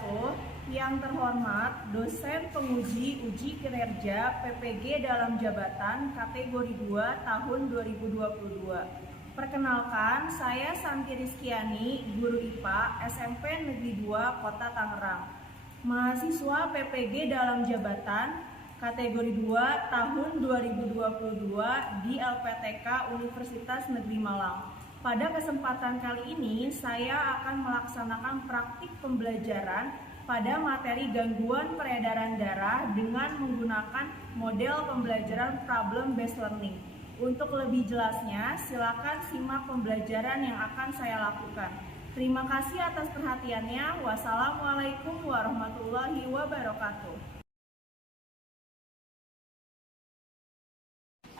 wabarakatuh. Yang terhormat dosen penguji uji kinerja PPG dalam jabatan kategori 2 tahun 2022. Perkenalkan, saya Santi Rizkiani, guru IPA SMP Negeri 2 Kota Tangerang. Mahasiswa PPG dalam jabatan kategori 2 tahun 2022 di LPTK Universitas Negeri Malang. Pada kesempatan kali ini, saya akan melaksanakan praktik pembelajaran pada materi gangguan peredaran darah dengan menggunakan model pembelajaran problem based learning. Untuk lebih jelasnya, silakan simak pembelajaran yang akan saya lakukan. Terima kasih atas perhatiannya. Wassalamualaikum warahmatullahi wabarakatuh.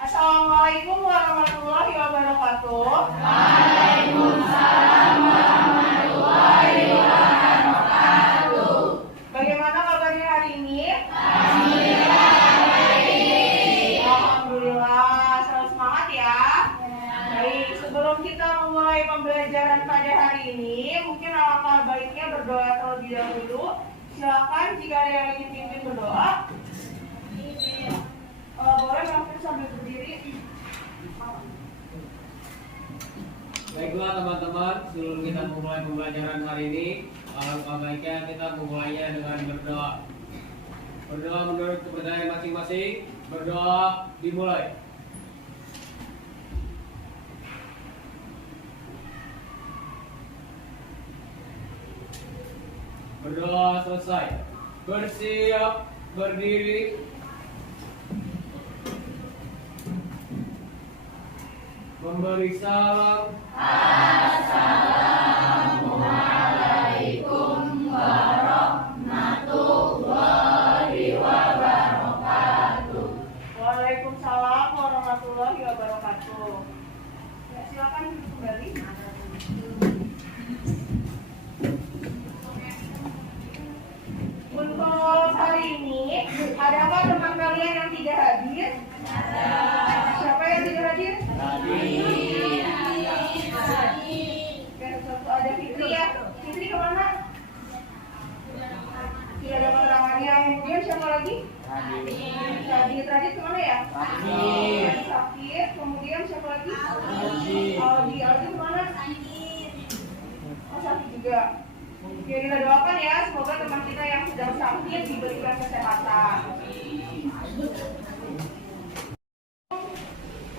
Assalamualaikum warahmatullahi wabarakatuh. Waalaikumsalam warahmatullahi wabarakatuh. Bagaimana kabarnya hari ini? Alhamdulillah, selalu semangat ya. Baik, sebelum kita memulai pembelajaran pada hari ini, mungkin alangkah baiknya berdoa terlebih dahulu. Silakan jika ada yang ingin pimpin berdoa. Boleh langsung sambil berdiri. Baiklah teman-teman, sebelum kita memulai pembelajaran hari ini, alangkah baiknya kita memulainya dengan berdoa. Berdoa menurut kepercayaan masing-masing. Berdoa dimulai. Berdoa selesai. Bersiap berdiri. Memberi salam. Assalamualaikum warahmatullahi wabarakatuh. Waalaikumsalam warahmatullahi wabarakatuh. Ya, silakan kembali. Untuk hari ini, adakah teman kalian yang tidak hadir? Siapa yang tidak hadir? Ada Fitri ya. Fitri kemana? Tidak ada keterangannya. Kemudian siapa lagi? Radit kemana ya? Sakit. Kemudian siapa lagi? Aldi kemana? Oh, sakit juga. Oke, kita doakan ya, semoga teman kita yang sedang sakit diberikan kesehatan.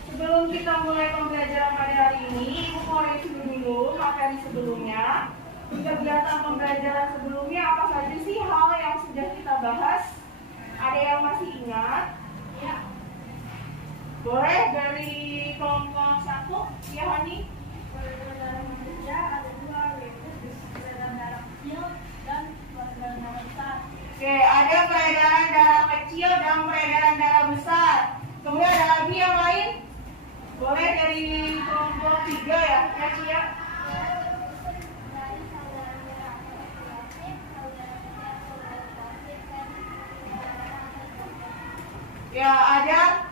Sebelum kita mulai pembelajaran pada hari ini, Ibu mau review dulu materi sebelumnya. Di kegiatan pembelajaran sebelumnya, apa saja sih hal yang sudah kita bahas? Ada yang masih ingat? Ya. Boleh dari kelompok 1, ya Hani? Peredaran darah manusia ada 2, yaitu peredaran darah kecil dan peredaran darah besar. Oke, ada peredaran darah kecil dan peredaran darah besar. Kemudian ada lagi yang lain? Boleh dari kelompok 3 ya, Cia? Ya, ada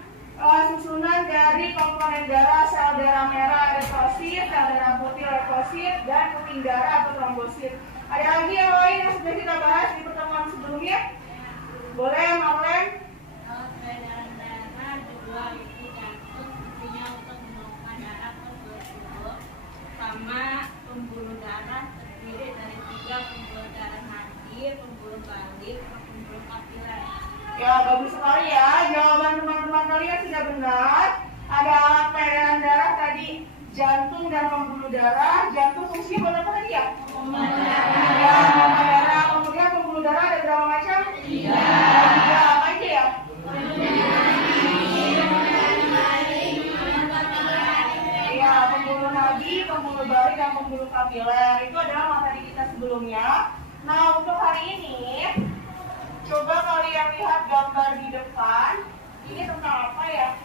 susunan dari komponen darah, sel darah merah eritrosit, sel darah putih leukosit, dan keping darah atau trombosit. Ada lagi yang lain yang sudah kita bahas di pertemuan sebelumnya? Boleh, Marlen? Peredaran darah kedua itu jantung, fungsinya untuk menumpahkan darah ke tubuh, sama pembuluh darah terdiri dari 3 pembuluh darah hati, pembuluh balit, dan pembuluh kapiler. Ya, bagus sekali ya. Jawaban teman-teman kalian sudah benar. Ada alat peredaran darah tadi, jantung dan pembuluh darah. Jantung fungsinya buat apa tadi ya? Ya, memompa darah. Kemudian pembuluh darah ada berapa macam? 3. Apa aja ya? Ya, pembuluh nadi, pembuluh balit, dan pembuluh kapiler. Itu adalah materi kita sebelumnya. Nah, untuk hari ini, coba kalian lihat gambar di depan. Ini tentang apa ya?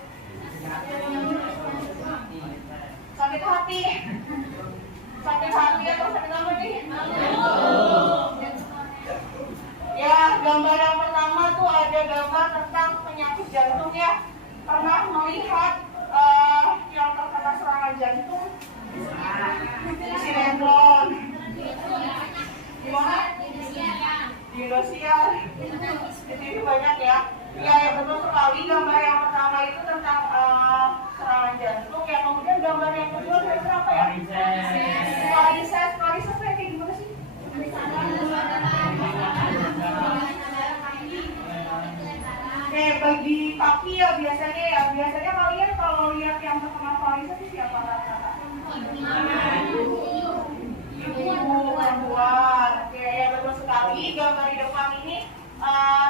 Sakit hati. Sakit hati atau sakit apa nih? Ya, gambar yang pertama tuh ada gambar tentang penyakit jantung ya. Pernah melihat yang terkena serangan jantung? Di sinetron. Gimana? Di Indosiar. Di TV banyak ya. Ya, ya betul sekali. Gambar yang pertama itu tentang serangan jantung. Ya, kemudian gambar yang kedua kira-kira apa ya? Varises. Varises kayak gimana sih? Oke, bagi kaki ya biasanya kalian kalau lihat yang terkena varises itu siapa rata-rata? Ibu, perempuan. Oke, ya betul sekali. Gambar di depan ini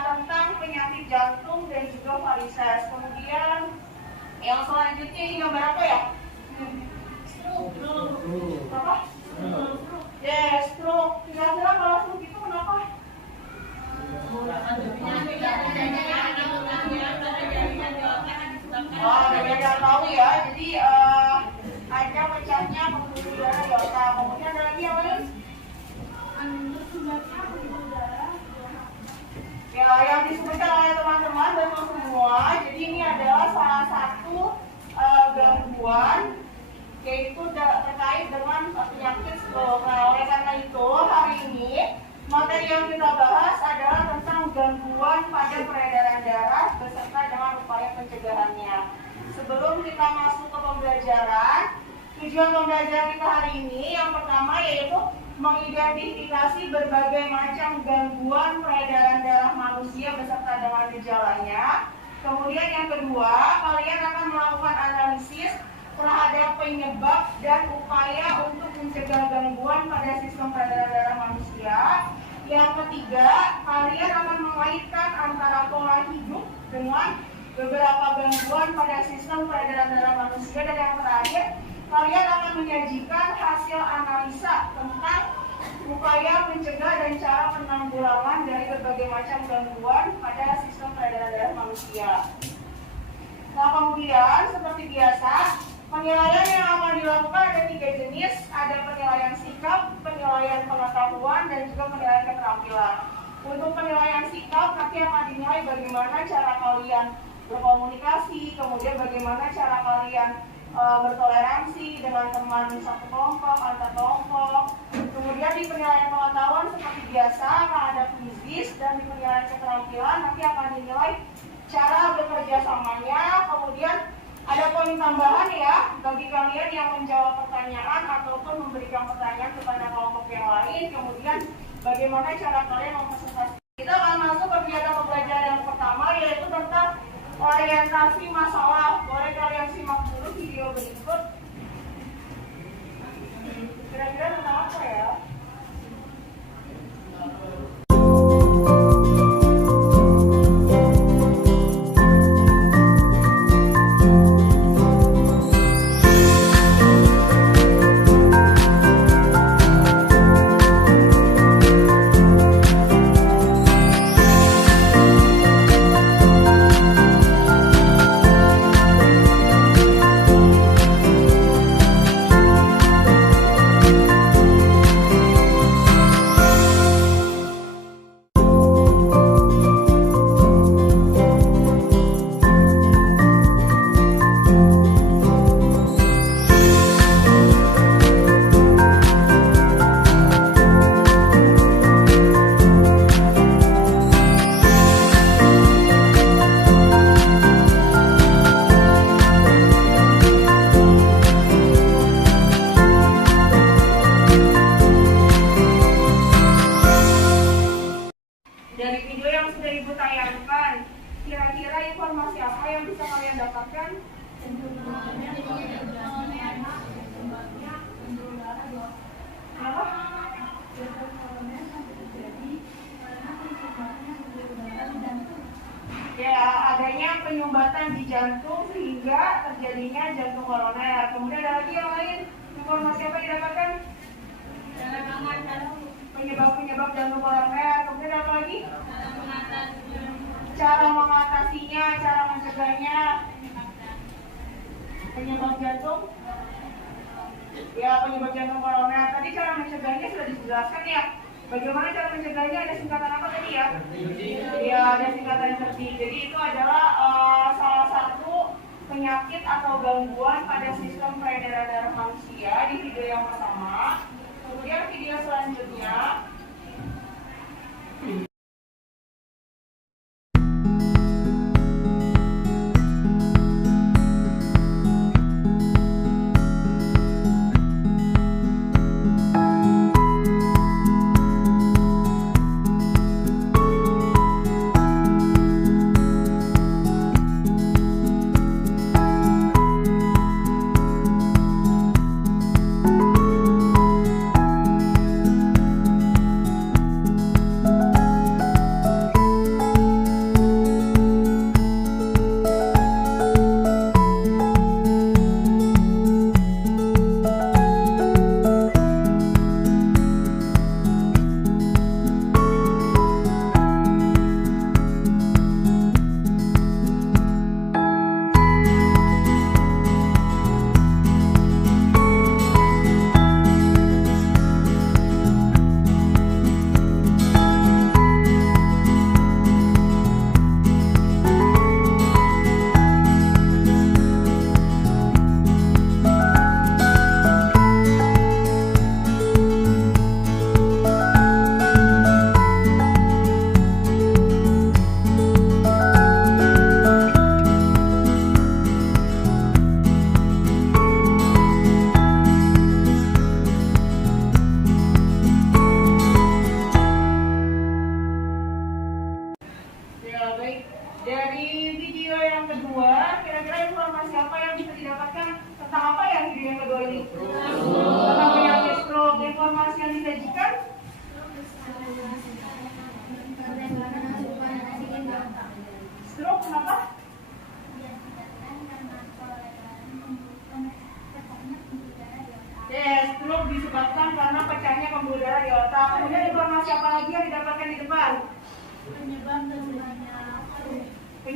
tentang penyakit jantung dan juga varises. Kemudian yang selanjutnya ini gambar apa ya? Stroke. Apa? Yes, stroke. Kira-kira kalau stroke itu kenapa? Oh, nggak tahu ya. Jadi ada pecahnya pembuluh darah di otak. Kemudian ada lagi yang lain? Ya, yang disebutkan oleh teman-teman betul semua. Jadi ini adalah salah satu gangguan, yaitu terkait dengan penyakit stroke. Nah, oleh karena itu hari ini materi yang kita bahas adalah tentang gangguan pada peredaran darah beserta dengan upaya pencegahannya. Sebelum kita masuk ke pembelajaran, tujuan pembelajaran kita hari ini yang pertama yaitu mengidentifikasi berbagai macam gangguan peredaran darah manusia beserta dengan gejalanya. Kemudian yang kedua, kalian akan melakukan analisis terhadap penyebab dan upaya untuk mencegah gangguan pada sistem peredaran darah manusia. Yang ketiga, kalian akan mengaitkan antara pola hidup dengan beberapa gangguan pada sistem peredaran darah manusia. Dan yang terakhir, kalian akan menyajikan hasil analisa tentang upaya mencegah dan cara penanggulangan dari berbagai macam gangguan pada sistem peredaran darah manusia. Nah, kemudian seperti biasa, penilaian yang akan dilakukan ada 3 jenis, ada penilaian sikap, penilaian pengetahuan, dan juga penilaian keterampilan. Untuk penilaian sikap, nanti akan dinilai bagaimana cara kalian berkomunikasi, kemudian bagaimana cara kalian bertoleransi dengan teman satu kelompok, antar kelompok. Kemudian di penilaian pengetahuan seperti biasa akan ada kuisis, dan di penilaian keterampilan nanti akan dinilai cara bekerja samanya. Kemudian ada poin tambahan ya bagi kalian yang menjawab pertanyaan ataupun memberikan pertanyaan kepada kelompok yang lain. Kemudian bagaimana cara kalian mempresentasikan. Kita akan masuk ke kegiatan pembelajaran yang pertama, yaitu tentang orientasi masalah. Boleh kalian simak dulu video berikut. Kira-kira tentang apa ya? Dari video yang sudah Ibu tayangkan, kira-kira informasi apa yang bisa kalian dapatkan? Ya, adanya penyumbatan di jantung sehingga terjadinya jantung koroner. Kemudian ada lagi yang lain, informasi apa yang didapatkan? Penyebab jantung koroner. Kemudian apa lagi? Cara mengatasinya, cara mencegahnya. Penyebab jantung? Ya, penyebab jantung koroner. Tadi cara mencegahnya sudah dijelaskan ya. Bagaimana cara mencegahnya? Ada singkatan apa tadi ya? Ya, ada singkatan CERDI. Jadi itu adalah salah satu penyakit atau gangguan pada sistem peredaran darah manusia di video yang pertama. Kemudian video selanjutnya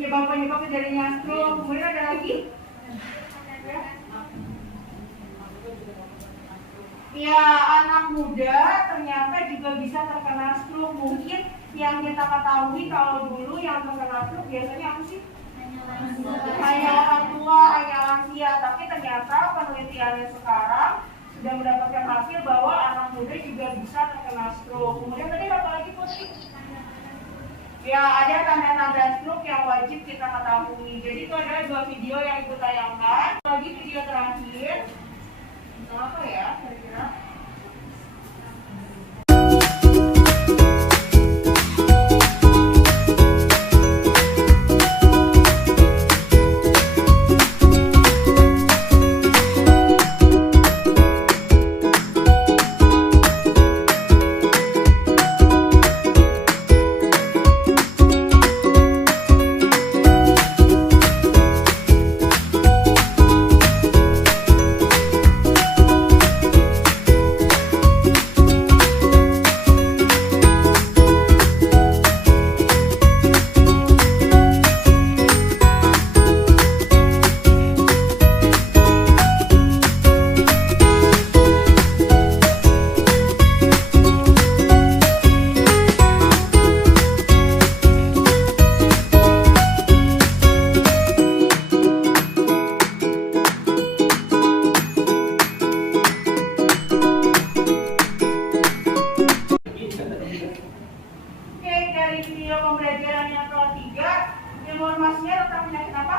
Penyebab-penyebab terjadinya stroke. Kemudian ada lagi? Ya, anak muda ternyata juga bisa terkena stroke. Mungkin yang kita ketahui kalau dulu yang terkena stroke biasanya apa sih? Hanya orang tua, hanya lansia. Tapi ternyata penelitiannya sekarang sudah mendapatkan hasil bahwa anak muda juga bisa terkena stroke. Kemudian tadi apa lagi Putri? Ya, ada tanda-tanda stroke yang wajib kita ketahui. Jadi itu ada 2 video yang ibu tayangkan. Lagi video terakhir. Apa ya kira-kira? Dari video pembelajaran yang ketiga, informasinya tentang penyakit apa?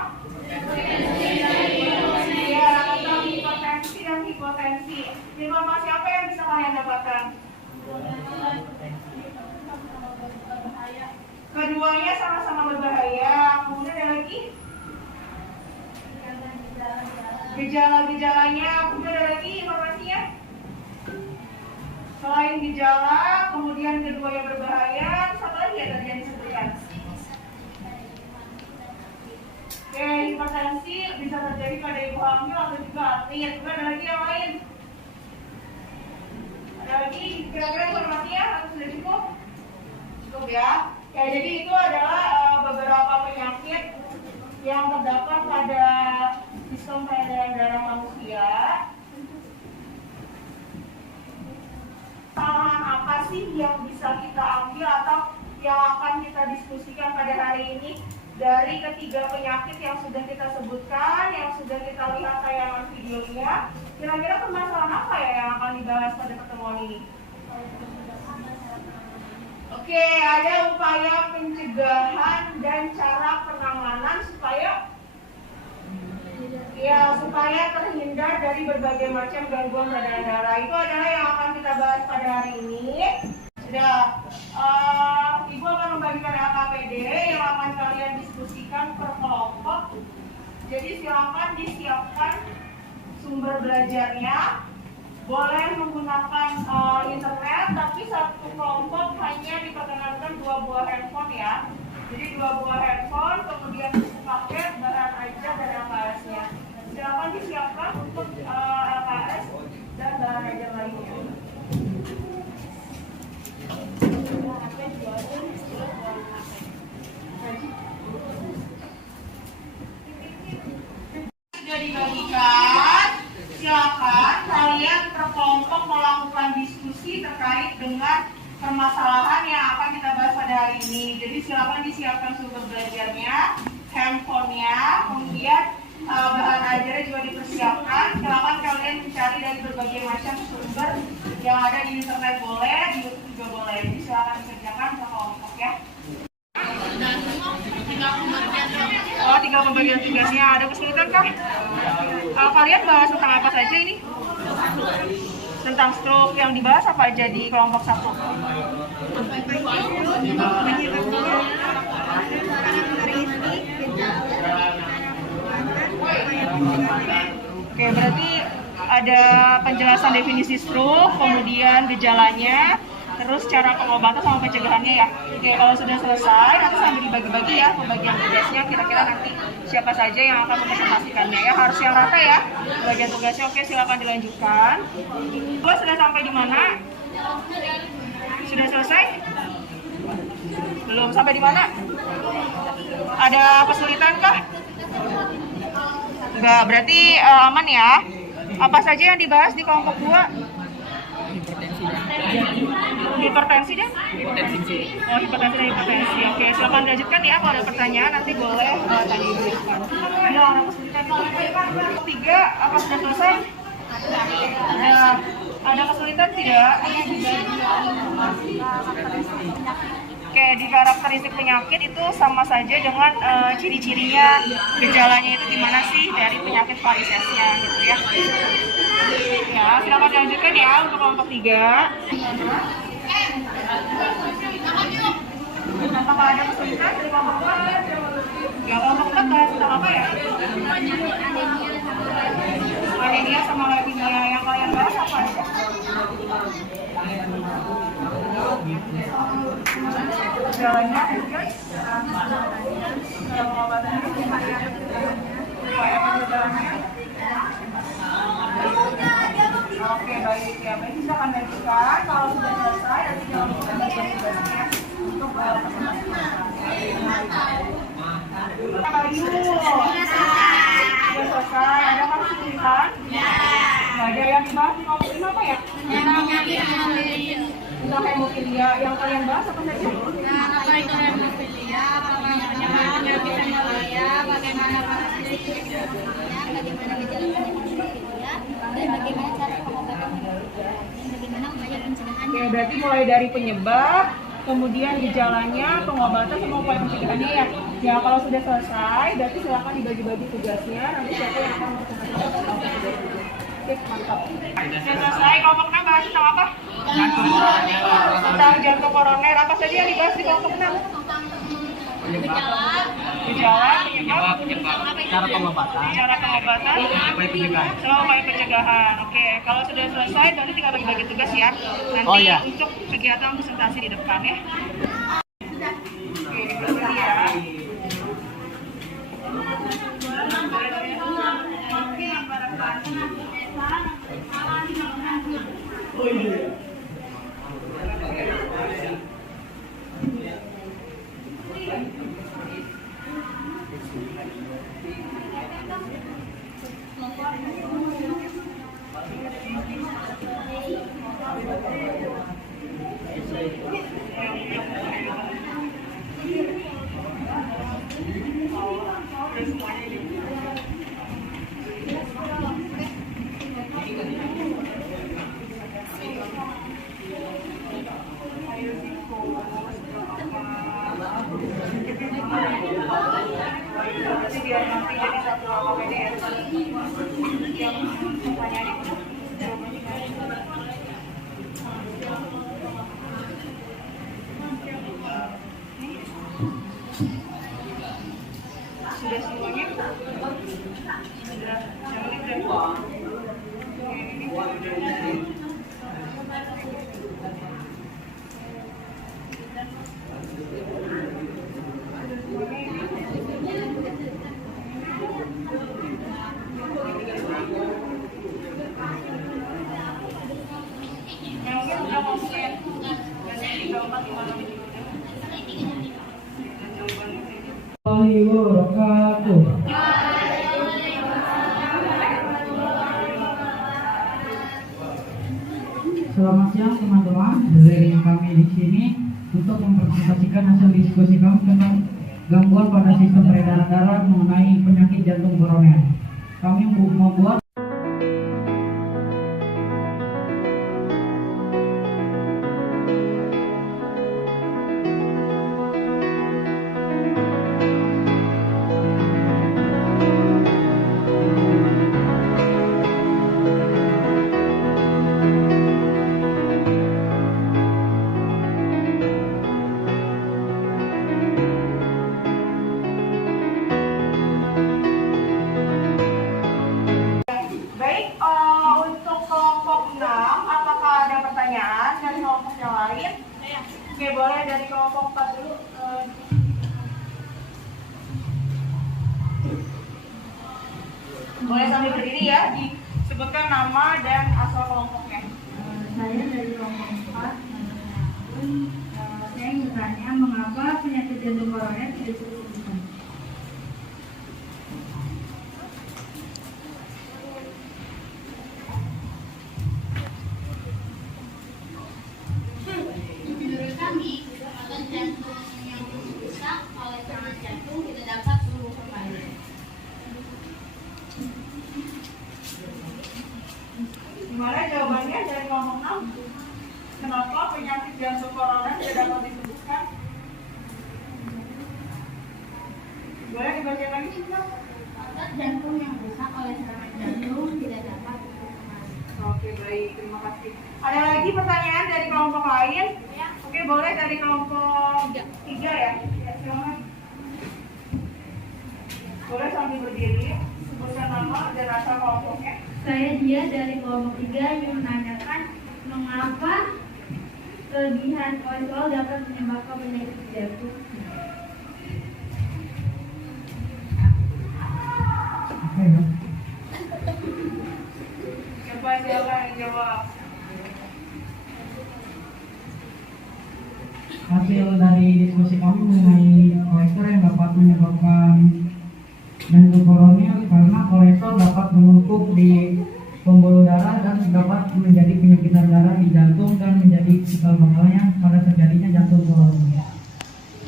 Ya, tentang hipertensi dan hipotensi. Informasi apa yang bisa kalian dapatkan? Keduanya sama-sama berbahaya. Kemudian ada lagi? Gejala-gejalanya. Kemudian ada lagi informasinya? Selain gejala, kemudian keduanya berbahaya, terus apa lagi ya tadi yang disebutkan? Oke, hipertensi bisa terjadi pada ibu hamil atau juga atlet. Kemudian ada lagi yang lain? Ada lagi kira-kira informasinya atau sudah cukup? Cukup ya. Ya, jadi itu adalah beberapa penyakit yang terdapat pada sistem peredaran darah manusia. Kesalahan apa sih yang bisa kita ambil atau yang akan kita diskusikan pada hari ini dari ketiga penyakit yang sudah kita sebutkan, yang sudah kita lihat tayangan videonya? Kira-kira permasalahan apa ya yang akan dibahas pada pertemuan ini? Oke, ada upaya pencegahan dan cara penanganan supaya terhindar dari berbagai macam gangguan peredaran darah. Itu adalah yang akan kita bahas pada hari ini. Sudah, Ibu akan membagikan LKPD yang akan kalian diskusikan per kelompok. Jadi silakan disiapkan sumber belajarnya. Boleh menggunakan internet, tapi satu kelompok hanya diperkenankan 2 buah handphone ya. Jadi 2 buah handphone, kemudian paket, bahan ajar dan LKS-nya. Silakan disiapkan untuk LKS dan bahan ajar lainnya. Sudah dibagikan, silakan kalian berkelompok melakukan diskusi terkait dengan permasalahan yang akan kita bahas pada hari ini. Jadi silakan disiapkan sumber belajarnya, handphonenya, kemudian bahan ajarnya juga dipersiapkan. Silakan kalian mencari dari berbagai macam sumber yang ada di internet boleh, di YouTube juga boleh. Jadi silakan dikerjakan per kelompok ya. Oh, 3 pembagian tugasnya. Ada kesulitan kah? Kalian bahas tentang apa saja ini? Tentang stroke. Yang dibahas apa aja di kelompok 1? Oke, berarti ada penjelasan definisi stroke, kemudian gejalanya, terus cara pengobatan sama pencegahannya ya. Oke, kalau sudah selesai, nanti sambil dibagi-bagi ya pembagian tugasnya, kira-kira nanti siapa saja yang akan mempresentasikannya ya. Harus yang rata ya bagian tugasnya. Oke, silakan dilanjutkan. Sudah sampai di mana? Sudah selesai? Belum. Sampai di mana? Ada kesulitan kah? Enggak, berarti aman ya. Apa saja yang dibahas di kelompok 2? Hipertensi dan? Oh, hipertensi dan hipertensi. Oke, silakan dilanjutkan ya. Kalau ada pertanyaan nanti boleh tanya ibu Irfan. Ada kesulitan itu. 3, apa sudah selesai? Ada kesulitan tidak? Oke, di karakteristik penyakit itu sama saja dengan ciri-cirinya, gejalanya itu gimana sih dari penyakit varisesnya gitu ya. Ya, silakan dilanjutkan ya untuk kelompok 3. Apakah ada kesulitan dari kelompok 4? Ya, kelompok 4 bahas tentang apa ya? Anemia sama leukemia. Yang kalian bahas apa ya? Gejalanya guys, pengobatannya oke, baik ya. Baik, silakan lanjutkan. Kalau sudah selesai, nanti jangan lupa baca untuk sudah selesai. Ada kesulitan? Ada yang dibahas di kelompok 5 apa ya? Untuk hemofilia. Yang kalian bahas apa saja? Apa itu hemofilia? Penyakit hemofilia? Bagaimana parasitisnya? Bagaimana gejala hemofilia? Dan bagaimana cara pengobatan hemofilia? Dan bagaimana upaya pencegahan? Oke, berarti mulai dari penyebab, kemudian gejalanya, pengobatan, sama upaya pencegahannya ya. Ya, kalau sudah selesai, berarti silakan dibagi-bagi tugasnya. Nanti siapa yang akan melakukan tugas. Oke, mantap. Sudah selesai, kelompok 6 bahas tentang apa? Tentang jantung koroner. Apa saja yang dibahas di kelompok 6? Gejala, penyebab, Cara pengobatan. upaya pencegahan. Oke, kalau sudah selesai, berarti tinggal bagi-bagi tugas ya. Nanti untuk kegiatan presentasi di depan ya. Oke, diberhenti ya. Biar nanti jadi satu APBD ya. Yang pertanyaan itu sudah semuanya? Sudah, yang ini udah. Selamat siang teman-teman, dari kami di sini untuk mempresentasikan hasil diskusi kami tentang gangguan pada sistem peredaran darah mengenai penyakit jantung koroner. Kami membuat Oke, boleh dari kelompok 4 dulu. Boleh sambil berdiri ya, disebutkan nama dan asal kelompoknya. Saya dari kelompok 4. Saya bertanya mengapa jantung koroner tidak cukup signifikan. Menurut kami, organ jantung yang rusak oleh serangan jantung tidak dapat tumbuh kembali. Gimana jawabannya dari kelompok 6? Kenapa penyakit jantung koroner tidak dapat disembuhkan? Boleh dibaca lagi sih, Mbak? Otot jantung yang rusak oleh serangan jantung tidak dapat tumbuh kembali. Oke, baik. Terima kasih. Ada lagi pertanyaan dari kelompok lain? Oke, boleh dari kelompok 3 ya? Ya, silakan. Boleh sambil berdiri, sebutkan nama dan asal kelompoknya. Saya dia dari kelompok 3 yang menanyakan mengapa kelebihan kolesterol dapat menyebabkan penyakit jantung. Oke ya. Siapa silakan yang jawab? Hasil dari diskusi kami mengenai kolesterol yang dapat menyebabkan jantung koroner karena kolesterol dapat menumpuk di pembuluh darah dan dapat menjadi penyempitan darah di jantung dan menjadi cikal bakalnya pada terjadinya jantung koroner.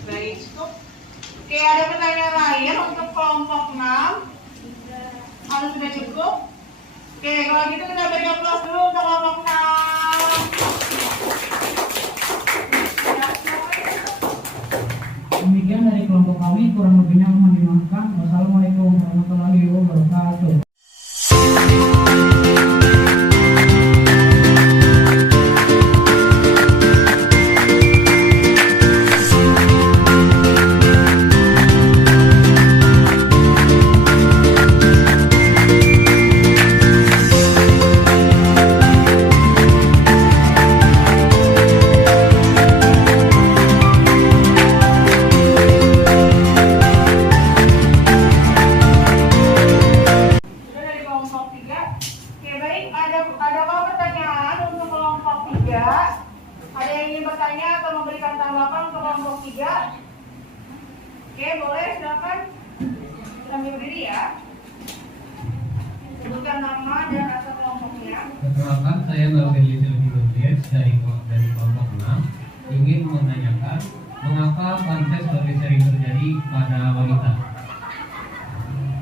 Baik, cukup. Oke, ada pertanyaan lain untuk kelompok 6? Kalau sudah cukup? Oke, kalau gitu kita beri aplaus dulu untuk kelompok 6. Demikian dari kelompok kami, kurang lebihnya mohon dimaafkan. Wassalamualaikum warahmatullahi wabarakatuh. Sudah dari kelompok 3. Oke, baik. Adakah pertanyaan untuk kelompok 3? Ada yang ingin bertanya atau memberikan tanggapan untuk kelompok 3? Oke, boleh, silakan. Sambil berdiri ya. Sebutkan nama dan asal kelompoknya. Perkenalkan, saya Bapak Yusuf Hidayat dari kelompok 6 ingin menanyakan mengapa varises lebih sering terjadi pada wanita.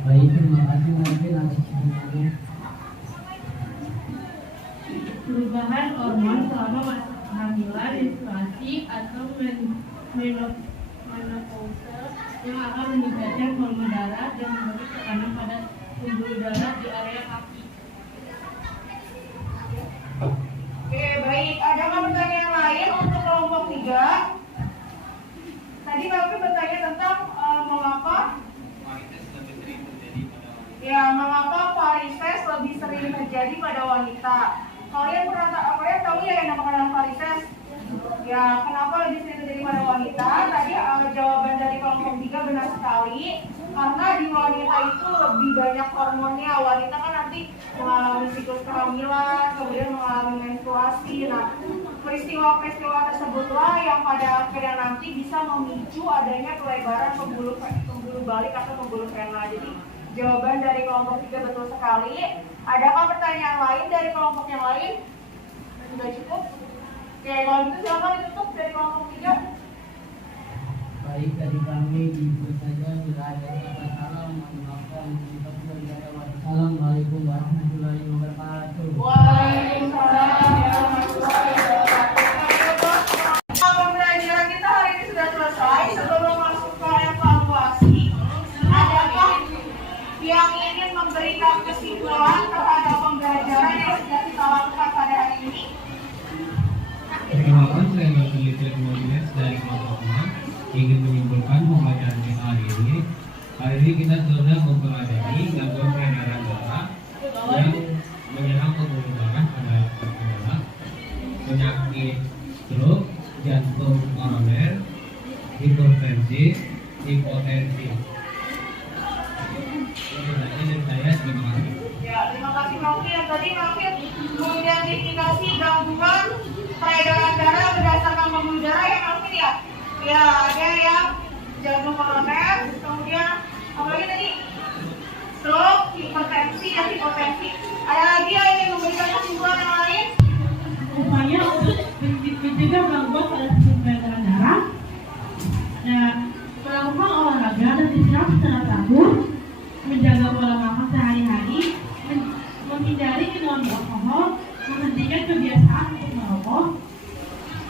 Baik, terima kasih mungkin atas semuanya. Perubahan hormon selama masa kehamilan, menstruasi, atau menopause yang akan meningkatkan hormon darah dan memberi tekanan pada pembuluh darah di area kaki. Oke, baik. Adakah pertanyaan lain untuk kelompok 3? Tadi Bapak bertanya tentang mengapa varises lebih sering terjadi pada wanita. Kalian tahu ya yang namanya varises? Ya, kenapa lebih sering terjadi pada wanita? Tadi jawaban dari kelompok 3 benar sekali. Karena di wanita itu lebih banyak hormonnya. Wanita kan nanti mengalami siklus kehamilan, kemudian mengalami menstruasi. Nah, peristiwa-peristiwa tersebutlah yang pada akhirnya nanti bisa memicu adanya pelebaran pembuluh balik atau pembuluh vena. Jadi jawaban dari kelompok 3 betul sekali. Adakah pertanyaan lain dari kelompok yang lain? Sudah cukup? Oke, kalau gitu silakan ditutup dari kelompok 3. Baik, dari kami diikut saja bila ada kata salah, mohon maafkan. Assalamualaikum warahmatullahi wabarakatuh. Waalaikumsalam warahmatullahi wabarakatuh. Pembelajaran kita hari ini sudah selesai. Sebelum masuk ke evaluasi, adakah yang ingin memberikan kesimpulan terhadap pembelajaran yang sudah kita lakukan pada hari ini? Perkenalkan, saya Bapak Yusuf Hidayat dari kelompok 6 ingin menyimpulkan pembelajaran kita hari ini. Hari ini kita sudah mempelajari gangguan peredaran darah yang menyerang pembuluh darah pada penyakit stroke, jantung koroner, hipertensi, hipotensi. Dari saya, terima kasih. Ya, terima kasih Mafir. Tadi Mafir mengidentifikasi gangguan peredaran darah berdasarkan pembuluh darah ya Mafir ya? Ya, ada yang jantung koroner, kemudian apa lagi tadi? Stroke, hipertensi, dan hipotensi. Ada lagi yang ingin memberikan kesimpulan yang lain? Upaya untuk mencegah gangguan pada sistem peredaran darah, ya, melakukan olahraga dan istirahat secara teratur, menjaga pola makan sehari-hari, menghindari minuman beralkohol, menghentikan kebiasaan untuk merokok,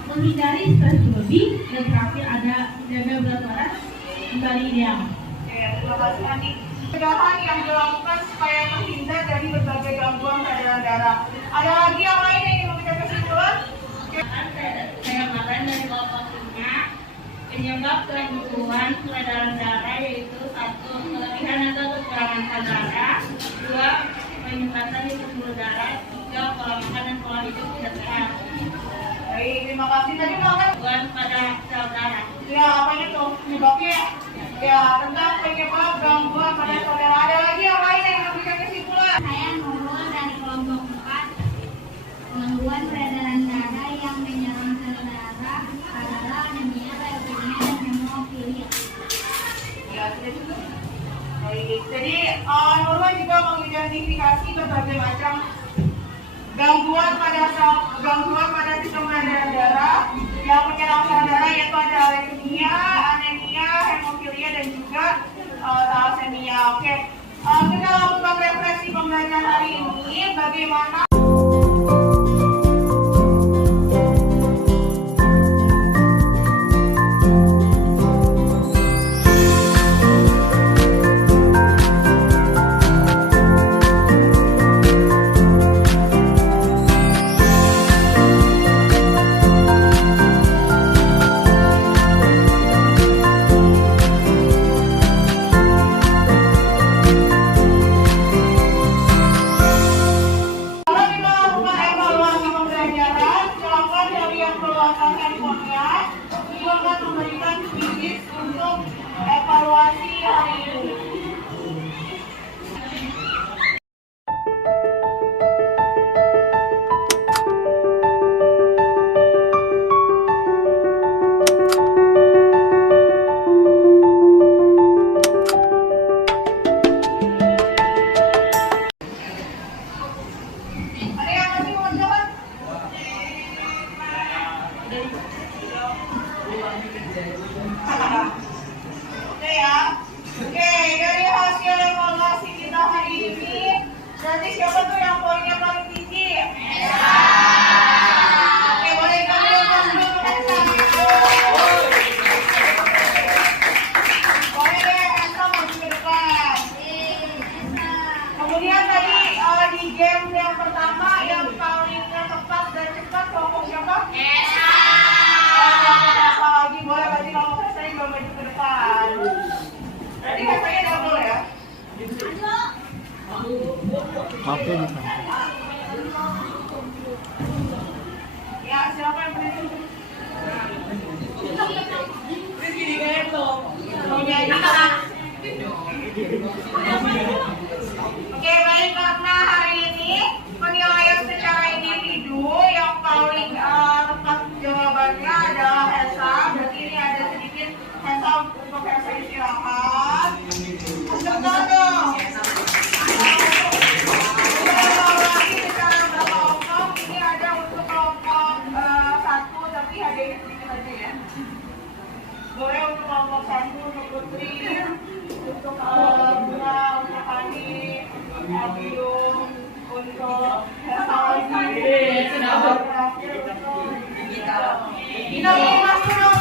menghindari stres berlebih, dan terakhir ada menjaga berat badan kembali ideal. Oke, terima kasih Andi. Pencegahan yang dilakukan supaya terhindar dari berbagai gangguan peredaran darah. Ada lagi yang lain yang ingin memberikan kesimpulan? Saya kemarin dari kelompok 5, penyebab kebekuan peredaran darah yaitu 1. Kelebihan atau kekurangan darah, 2. Penyebatan di pembuluh darah, 3. Pola makan dan pola hidup tidak sehat. Baik, terima kasih. Tadi makan Gangguan pada sel darah. ya apa itu penyebabnya? Ya, tentang penyebab gangguan pada sel darah. Ada lagi yang lain yang ingin memberikan kesimpulan? Saya Nurul dari kelompok 4. Gangguan peredaran darah yang menyerang sel darah adalah anemia, leukemia, dan hemofilia. Ya, sudah cukup. Baik, jadi Nurul juga mengidentifikasi berbagai macam gangguan pada sistem peredaran darah yang menyerang sel darah, yaitu ada leukemia, anemia, hemofilia, dan juga thalassemia. Oke, kita lakukan refleksi pembelajaran hari ini. Bagaimana evaluasi hari ini? Ada yang masih mau jawab? Oke ya. Oke, dari hasil evaluasi kita hari ini, nanti siapa tuh yang poinnya paling tinggi? Oke, boleh kami undang dulu ke boleh deh, Esa maju ke depan. Kemudian tadi di game yang pertama yang paling tepat dan cepat kelompok siapa? Lagi boleh berarti kelompok saya juga maju ke depan. Tadi katanya double ya. Ya, siapa yang berdiri? Rizky di game tuh. Oke, baik, karena hari ini penilaian secara individu yang paling tepat jawabannya adalah Hesa. Berarti ini ada sedikit Hesa untuk Hesa istirahat. Sebentar dong. Evaluasi secara berkelompok ini ada untuk kelompok 1, tapi hadiahnya sedikit aja ya. Boleh untuk kelompok 1 untuk Putri, untuk Bunga, untuk Ani, Abiu, untuk Hesa lagi. Terakhir untuk kita mau masuk dong.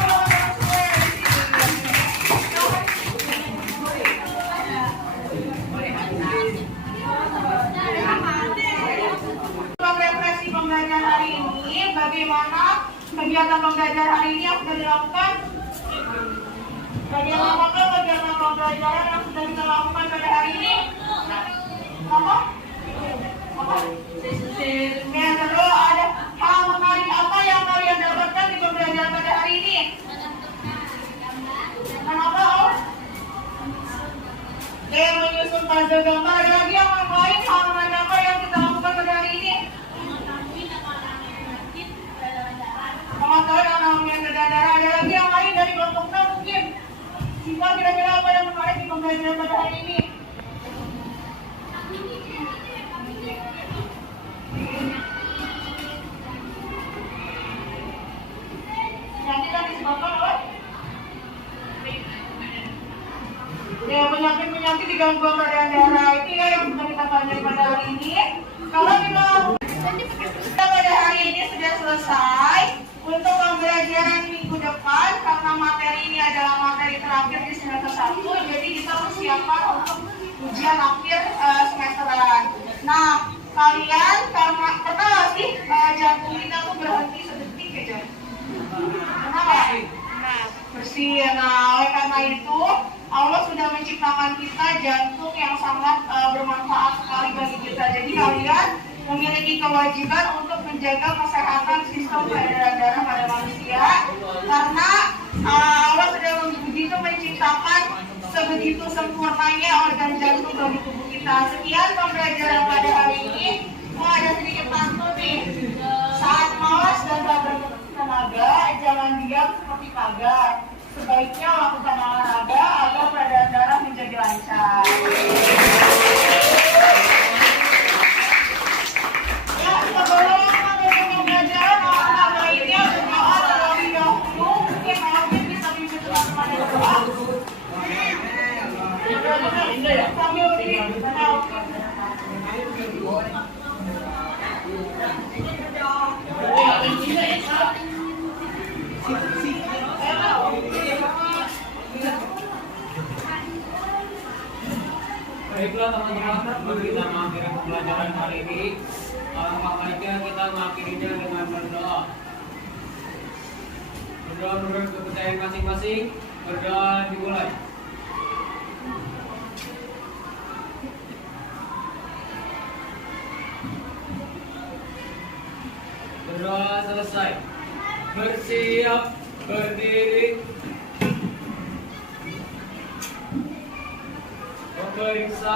Refleksi pembelajaran hari ini, bagaimana kegiatan pembelajaran hari ini yang sudah dilakukan? Bagaimana kegiatan pembelajaran yang sudah kita lakukan pada hari ini? Apa? Ya, terus ada hal menarik apa yang kalian dapatkan di pembelajaran pada hari ini? Kenapa? Menyusun puzzle gambar. Ada lagi yang lain hal menarik apa yang kita lakukan pada hari ini? Pengetahuan anatomi peredaran darah. Ada lagi yang lain dari kelompok 6 mungkin? kira-kira apa yang menarik di pembelajaran pada hari ini? Penyakit yang disebabkan oleh ya, penyakit di gangguan peredaran darah itu ya yang bisa kita pelajari pada hari ini. Kalau kita pada hari ini sudah selesai untuk pembelajaran minggu depan, karena materi ini adalah materi terakhir di semester 1, jadi kita persiapan untuk ujian akhir semesteran. Nah, kalian pernah nggak sih jantung kita tuh berhenti sedetik aja? Pernah nggak? Bersih. Nah, oleh karena itu Allah sudah menciptakan kita jantung yang sangat bermanfaat sekali bagi kita. Jadi kalian memiliki kewajiban untuk menjaga kesehatan sistem peredaran darah pada manusia, karena Allah sudah begitu menciptakan sebegitu sempurnanya organ jantung bagi tubuh kita. Sekian pembelajaran pada hari ini. Ada sedikit pantun nih. Saat malas dan tak bertenaga, jangan diam seperti pagar. Sebaiknya lakukan olahraga agar peredaran darah menjadi lancar. Ya, sebelum memulai pembelajaran, olahraga ini berdoa terlebih dahulu. Mungkin Alvin bisa pimpin teman-teman yang berdoa. Sambil berdiri. Baiklah teman-teman, sebelum kita mengakhiri pembelajaran hari ini, alangkah baiknya kita mengakhirinya dengan berdoa. Berdoa menurut kepercayaan masing-masing. Berdoa dimulai. Berdoa selesai. Bersiap, berdiri. Memeriksa